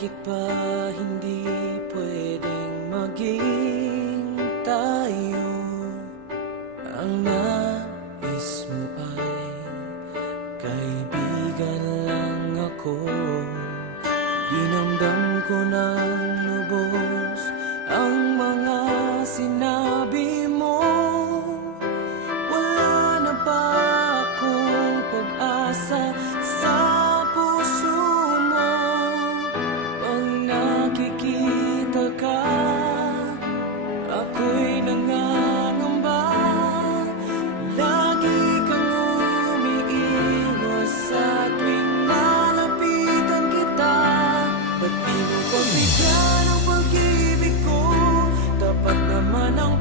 Bakit ba hindi pwedeng maging tayo? Ang nais mo ay kaibigan lang ako. Dinamdam ko ng lubos ang mga sinabi mo. Wala na ba akong pag-asa sa puso mo? Pag nakikita ka, ako'y nangangamba. Lagi kang umiiwas sa tuwing lalapitan kita. Ba't di mo pagbigyan ang pag-ibig ko? Tapat naman ang